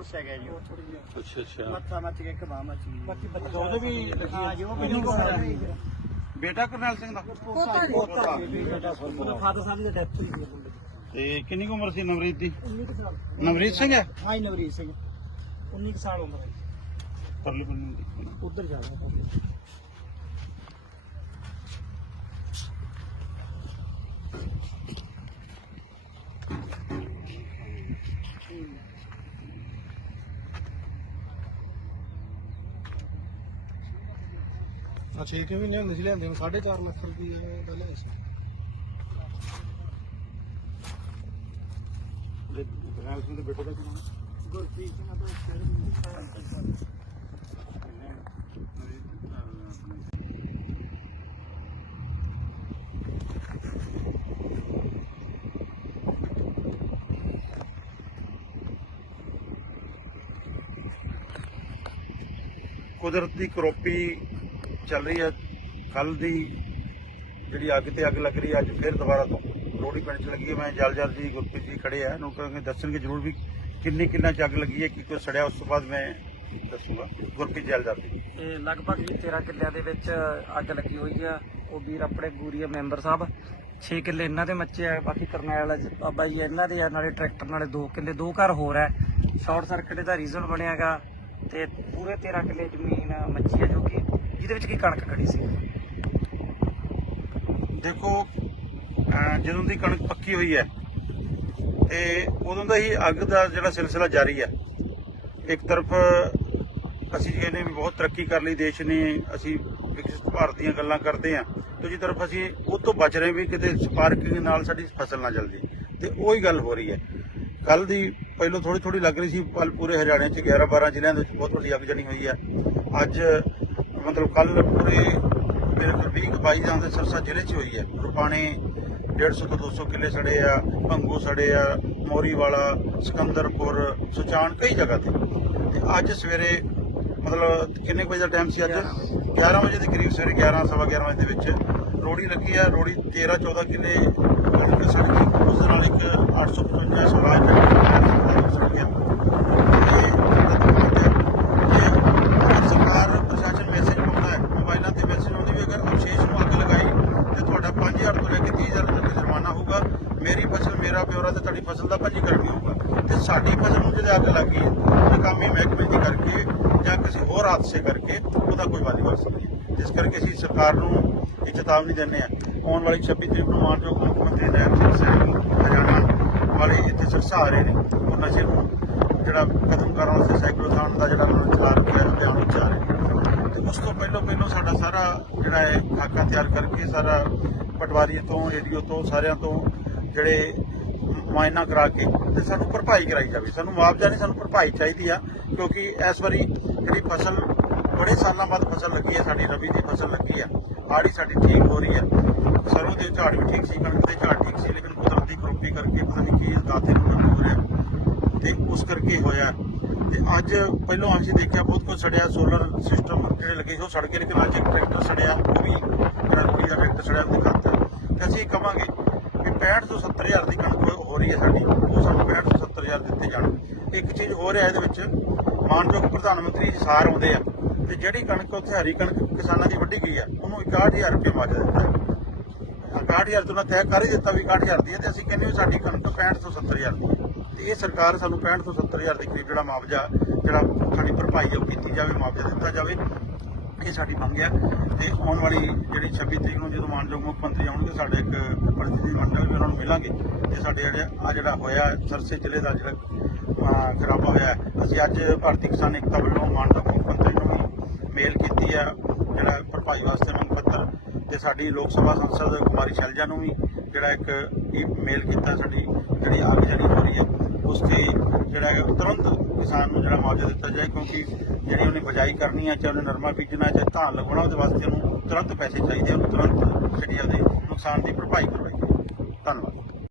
ਝੁਲਸ ਹੈਗਾ ਜੀ ਉਹ। ਥੋੜੀ ਜਿਹੀ ਅੱਛਾ ਅੱਛਾ। ਮੱਥਾ ਮੱਚ ਕੇ ਬਾਹ ਮੱਚ ਬਾਕੀ ਬੱਚੇ ਉਹਦੇ ਵੀ ਹਾਂ ਜੀ ਉਹ ਵੀ ਕਿੰਨੀ ਕੁ ਉਮਰ ਹੈ? ਬੇਟਾ ਕਰਨੈਲ ਸਿੰਘ ਦਾ। ਪੋਤਾ ਪੋਤਾ ਉਹਦਾ ਫਾਦਰ ਸਾਹਿਬ ਦੀ ਡੈਥ ਹੋਈ ਸੀ। ਤੇ ਕਿੰਨੀ ਕੁ ਉਮਰ ਸੀ ਨਵਰੀਤ ਦੀ? 19 ਕੁ ਸਾਲ। ਨਵਰੀਤ ਸਿੰਘ ਹੈ? ਹਾਂ ਜੀ ਨਵਰੀਤ ਸਿੰਘ। 19 ਕੁ ਸਾਲ ਉਮਰ ਹੈ। ਪਰਲੇ ਬੰਨੇ ਦੀ। ਉਧਰ ਜਾ ਰਿਹਾ। ਆ 6 ਕਿ ਮਹੀਨੇ ਹੁੰਦੇ ਸੀ ਲੈਂਦੇ ਨੂੰ? 4.5 ਲੱਖ ਰੁਪਏ ਦਾ ਲਿਆ ਸੀ ਕਰਨੈਲ ਸਿੰਘ ਦੇ ਦਾ ਕੀ ਗੁਰਪ੍ਰੀਤ ਸਿੰਘ ਦਾ ਕੁਦਰਤ ਦੀ ਕਰੋਪੀ ਚੱਲ ਰਹੀ ਹੈ। ਕੱਲ ਦੀ ਜਿਹੜੀ ਅੱਗ ਤੇ ਅੱਗ ਲੱਗ ਰਹੀ ਹੈ, ਅੱਜ ਫਿਰ ਦੁਬਾਰਾ ਤੋਂ ਰੋੜੀ ਪਿੰਡ ਚ ਲੱਗੀ ਹੈ। ਮੈਂ ਜਲ ਜਲ ਜੀ, ਗੁਰਪ੍ਰੀਤ ਜੀ ਖੜੇ ਆ। ਨੂੰ ਕਹਾਂਗੇ ਦੱਸਣਗੇ ਜ਼ਰੂਰ ਵੀ ਕਿੰਨੀ ਕਿੰਨਾ ਚ ਅੱਗ ਲੱਗੀ ਹੈ, ਕੀ ਕੋਈ ਸੜਿਆ, ਉਸ ਤੋਂ ਬਾਅਦ ਮੈਂ ਦੱਸੂਗਾ। ਗੁਰਪ੍ਰੀਤ ਜਲ ਜਲ ਜੀ। ਇਹ ਲਗਭਗ ਜੀ 13 ਕਿੱਲਿਆਂ ਦੇ ਵਿੱਚ ਅੱਗ ਲੱਗੀ ਹੋਈ ਆ। ਉਹ ਵੀਰ ਆਪਣੇ ਗੂਰੀਆ ਮੈਂਬਰ ਸਾਹਿਬ 6 ਕਿੱਲੇ ਇਹਨਾਂ ਦੇ ਮੱਚੇ ਆ। ਬਾਕੀ ਕਰਨੈਲ ਬਾਬਾ ਜੀ ਇਹਨਾਂ ਦੇ ਆ, ਨਾਲੇ ਟਰੈਕਟਰ, ਨਾਲੇ 2 ਕਿੱਲੇ, ਦੋ ਘਰ ਹੋਰ ਹੈ ਸ਼ਾਰਟ ਸਰਕਟ ਦਾ ਰੀਜ਼ਨ ਬਣਿਆਗਾ ਤੇ ਪੂਰੇ 13 ਕਿੱਲੇ ਜ਼ਮੀਨ ਮੱਚੀ ਹੈ ਜੋ ਕਿ ਜਿਹਦੇ ਵਿੱਚ ਕੀ ਕਣਕ ਖੜੀ ਸੀ? ਦੇਖੋ ਜਦੋਂ ਦੀ ਕਣਕ ਪੱਕੀ ਹੋਈ ਹੈ, ਤੇ ਉਦੋਂ ਦਾ ਹੀ ਅੱਗ ਦਾ ਜਿਹੜਾ ਸਿਲਸਿਲਾ ਜਾਰੀ ਹੈ। ਇੱਕ ਤਰਫ ਅਸੀਂ ਕਹਿੰਦੇ ਵੀ ਬਹੁਤ ਤਰੱਕੀ ਕਰ ਲਈ ਦੇਸ਼ ਨੇ, ਅਸੀਂ ਵਿਕਸਿਤ ਭਾਰਤ ਦੀਆਂ ਗੱਲਾਂ ਕਰਦੇ ਹਾਂ। ਦੂਜੀ ਤਰਫ ਅਸੀਂ ਉਹ ਤੋਂ ਬਚ ਰਹੇ ਵੀ ਕਿਤੇ ਸਪਾਰਕਿੰਗ ਨਾਲ ਸਾਡੀ ਫਸਲ ਨਾ ਜਲਦੀ। ਤੇ ਉਹੀ ਗੱਲ ਹੋ ਰਹੀ ਹੈ। ਕੱਲ ਦੀ ਪਹਿਲਾਂ ਥੋੜੀ ਥੋੜੀ ਲੱਗ ਰਹੀ ਸੀ ਕੱਲ ਪੂਰੇ ਹਰਿਆਣੇ 'ਚ 11 12 ਜ਼ਿਲ੍ਹਿਆਂ ਦੇ ਵਿੱਚ ਬਹੁਤ ਵੱਡੀ ਅੱਗ ਜਣੀ ਹੋਈ ਹੈ। ਅੱਜ ਮਤਲਬ ਕੱਲ ਪੂਰੇ ਮੇਰੇ ਕੋਲ 20 22 ਜਾਂ ਦੇ ਸਰਸਾ ਜ਼ਿਲ੍ਹੇ 'ਚ ਹੋਈ ਹੈ। ਰੁਪਾਣੇ 150 ਤੋਂ 200 ਕਿੱਲੇ ਸੜੇ ਆ ਭੰਗੂ ਸੜੇ ਆ ਮੋਰੀਵਾਲਾ ਸਿਕੰਦਰਪੁਰ ਸੁਚਾਨ ਕਈ ਜਗ੍ਹਾ ਤੇ। ਤੇ ਅੱਜ ਸਵੇਰੇ ਮਤਲਬ ਕਿੰਨੇ ਵਜੇ ਦਾ ਟਾਈਮ ਸੀ ਅੱਜ? 11 ਵਜੇ ਦੇ ਕਰੀਬ ਸਵੇਰੇ 11 ਸਵਾ 11 ਵਜੇ ਦੇ ਵਿੱਚ ਰੋੜੀ ਲੱਗੀ ਆ। ਰੋੜੀ 13 14 ਕਿੱਲੇ ਕਣਕ ਸੜ ਗਈ। ਉਸ ਨਾਲ ਇੱਕ 855 ਸਵਾਜ ਸੜ 25000 ਤੋਂ ਲੈ ਕੇ 30000 ਤੱਕ ਜੁਰਮਾਨਾ ਹੋਊਗਾ। ਮੇਰੀ ਫਸਲ, ਮੇਰਾ ਪਿਓਰਾ ਤੇ ਤੁਹਾਡੀ ਫਸਲ ਦਾ ਪੰਜੀਕਰਨ ਹੋਊਗਾ। ਤੇ ਸਾਡੀ ਫਸਲ ਨੂੰ ਜਿਹਦੇ ਅੱਗ ਲੱਗੀ ਨਕਾਮੀ ਮਹਿਕਮੇ ਦੀ ਕਰਕੇ ਜਾਂ ਕਿਸੇ ਹੋਰ ਹਾਦਸੇ ਕਰਕੇ ਉਹਦਾ ਕੋਈ ਵਾਦੀ ਵਰ ਸਕਦੀ ਜਿਸ ਕਰਕੇ ਅਸੀਂ ਸਰਕਾਰ ਨੂੰ ਇਹ ਚੇਤਾਵਨੀ ਦਿੰਦੇ ਆ ਆਉਣ ਵਾਲੀ 26 ਤਰੀਕ ਨੂੰ ਮਾਨਯੋਗ ਮੁੱਖ ਮੰਤਰੀ ਨਾਇਬ ਸਿੰਘ ਸੈਣੀ, ਹਰਿਆਣਾ ਵਾਲੇ ਇੱਥੇ ਸਿਰਸਾ ਆ ਰਹੇ ਨੇ। ਉਹ ਨਸ਼ੇ ਨੂੰ ਜਿਹੜਾ ਖਤਮ ਕਰਨ ਵਾਸਤੇ ਸਾਈਕਲ ਸਾਈਕਲੋਥਾਨ ਦਾ ਜਿਹੜਾ ਉਹਨਾਂ ਚਲਾ ਰੱਖਿਆ ਹੈ ਹਰਿਆਣਾ ਵਿੱਚ ਆ ਰਿਹਾ ਉਸ ਤੋਂ ਪਹਿਲਾਂ ਪਹਿਲਾਂ ਸਾਡਾ ਸਾਰਾ ਜਿਹੜਾ ਹੈ ਖਾਕਾ ਤਿਆਰ ਕਰਕੇ ਸਾਰਾ ਪਟਵਾਰੀ ਤੋਂ ਏਡੀਓ ਤੋਂ, ਸਾਰਿਆਂ ਤੋਂ ਜਿਹੜੇ ਮੁਆਇਨਾ ਕਰਾ ਕੇ ਤੇ ਸਾਨੂੰ ਭਰਪਾਈ ਕਰਾਈ ਜਾਵੇ। ਸਾਨੂੰ ਮੁਆਵਜ਼ਾ ਨਹੀਂ, ਸਾਨੂੰ ਭਰਪਾਈ ਚਾਹੀਦੀ ਆ, ਕਿਉਂਕਿ ਇਸ ਵਾਰੀ ਜਿਹੜੀ ਫਸਲ, ਬੜੇ ਸਾਲਾਂ ਬਾਅਦ ਫਸਲ ਲੱਗੀ ਹੈ, ਸਾਡੀ ਰਬੀ ਦੀ ਫਸਲ ਲੱਗੀ ਆ। ਆੜੀ ਸਾਡੀ ਠੀਕ ਹੋ ਰਹੀ ਆ। ਸਰੋਂ ਦੇ ਝਾੜ ਵੀ ਠੀਕ ਸੀ, ਕਣਕ ਦੇ ਝਾੜ ਠੀਕ ਸੀ, ਲੇਕਿਨ ਕੁਦਰਤੀ ਕਰੋਪੀ ਕਰਕੇ ਪਤਾ ਨਹੀਂ ਕੀ ਦਾਤੇ ਨੂੰ ਹੋ ਰਿਹਾ। ਤੇ ਉਸ ਕਰਕੇ ਹੋਇਆ ਤੇ ਅੱਜ ਪਹਿਲਾਂ ਅਸੀਂ ਦੇਖਿਆ ਬਹੁਤ ਕੁਝ ਸੜਿਆ ਸੋਲਰ ਸਿਸਟਮ ਜਿਹੜੇ ਲੱਗੇ ਸੀ ਉਹ ਸੜ ਗਏ, ਲੇਕਿਨ ਅੱਜ ਇੱਕ ਟਰੈਕਟਰ ਸੜਿਆ, ਉਹ ਵੀ ਜਿਹੜਾ ਦਾ ਟਰੈਕਟਰ ਸੜਿਆ ਉਹਦੇ ਖਾਤਰ ਤੇ। ਅਸੀਂ ਕਵਾਂਗੇ ਕਿ 65 ਤੋਂ 70 ਹਜ਼ਾਰ ਦੀ ਕਣਕ ਹੋ- ਰਹੀ ਹੈ ਸਾਡੀ, ਉਹ ਸਾਨੂੰ 65 ਤੋਂ 70 ਹਜ਼ਾਰ ਦਿੱਤੇ ਜਾਣ। ਇੱਕ ਚੀਜ਼ ਹੋ ਰਿਹਾ ਇਹਦੇ ਵਿੱਚ, ਮਾਨਯੋਗ ਪ੍ਰਧਾਨ ਮੰਤਰੀ ਸਾਰ ਆਉਂਦੇ ਆ ਤੇ ਜਿਹੜੀ ਕਣਕ ਉੱਥੇ ਹਰੀ ਕਣਕ ਕਿਸਾਨਾਂ ਦੀ ਵੱਢੀ ਗਈ ਆ, ਉਹਨੂੰ 61000 ਰੁਪਏ ਮੁਆਵਜ਼ਾ ਦਿੱਤਾ ਹੈ। 61000 ਤੋਂ ਨਾ ਤੈਅ ਕਰ ਹੀ ਦਿੱਤਾ ਵੀ 61000 ਦੀ ਹੈ, ਤੇ ਅਸੀਂ ਕਹਿੰਦੇ ਵੀ ਸਾਡੀ ਕਣਕ 65 ਤੋਂ 70000 ਦੀ ਤੇ ਇਹ ਸਰਕਾਰ ਸਾਨੂੰ 65 ਤੋਂ 70000 ਦੇ ਕਰੀਬ ਜਿਹੜਾ ਮੁਆਵਜ਼ਾ, ਜਿਹੜਾ ਸਾਡੀ ਭਰਪਾਈ ਹੈ ਉਹ ਕੀਤੀ ਜਾਵੇ, ਮੁਆਵਜ਼ਾ ਦਿੱਤਾ ਜਾਵੇ, ਇਹ ਸਾਡੀ ਮੰਗ ਹੈ ਤੇ ਆਉਣ ਵਾਲੀ ਜਿਹੜੀ 26 ਤਰੀਕ ਨੂੰ ਜਦੋਂ ਮਾਨਯੋਗ ਮੁੱਖ ਮੰਤਰੀ ਆਉਣਗੇ, ਸਾਡੇ ਇੱਕ ਪ੍ਰਤੀਨਿਧੀ ਮੰਡਲ ਵੀ ਉਹਨਾਂ ਨੂੰ ਮਿਲਾਂਗੇ। ਤੇ ਸਾਡੇ ਜਿਹੜੇ ਆ ਜਿਹੜਾ ਹੋਇਆ, ਸਰਸੇ ਜ਼ਿਲ੍ਹੇ ਦਾ ਜਿਹੜਾ ਖਰਾਬਾ ਹੋਇਆ, ਅਸੀਂ ਅੱਜ ਭਾਰਤੀ ਕਿਸਾਨ ਏਕਤਾ ਵੱਲੋਂ ਮਾਨਯੋਗ ਮੁੱਖ ਮੰਤਰੀ ਨੂੰ ਵੀ ਮੇਲ ਕੀਤੀ ਹੈ ਜਿਹੜਾ ਭਰਪਾਈ ਵਾਸਤੇ ਮੰਗ ਪੱਤਰ। ਤੇ ਸਾਡੀ ਲੋਕ ਸਭਾ ਸੰਸਦ ਕੁਮਾਰੀ ਸ਼ੈਲਜਾ ਨੂੰ ਵੀ ਜਿਹੜਾ ਇੱਕ ਮੇਲ ਕੀਤਾ, ਸਾਡੀ ਜਿਹੜੀ ਅੱਗ ਜਿਹੜੀ ਹੋ ਰਹੀ ਹੈ ਉਸ ਤੇ ਜਿਹੜਾ ਹੈ ਤੁਰੰਤ ਕਿਸਾਨ ਨੂੰ ਜਿਹੜਾ ਮੁਆਵਜ਼ਾ ਦਿੱਤਾ ਜਾਏ, ਕਿਉਂਕਿ ਜਿਹੜੀ ਉਹਨੇ ਬਜਾਈ ਕਰਨੀ ਹੈ ਚਾਹੇ ਉਹਨੇ ਨਰਮਾ ਬੀਜਣਾ, ਚਾਹੇ ਧਾਨ ਲਗਾਉਣਾ ਉਹਦੇ ਵਾਸਤੇ ਉਹਨੂੰ ਤੁਰੰਤ ਪੈਸੇ ਚਾਹੀਦੇ ਉਹਨੂੰ ਤੁਰੰਤ ਜਿਹੜੀ ਉਹਦੇ ਨੁਕਸਾਨ ਦੀ ਭਰਪਾਈ ਕਰਵਾਈ ਧੰਨਵਾਦ।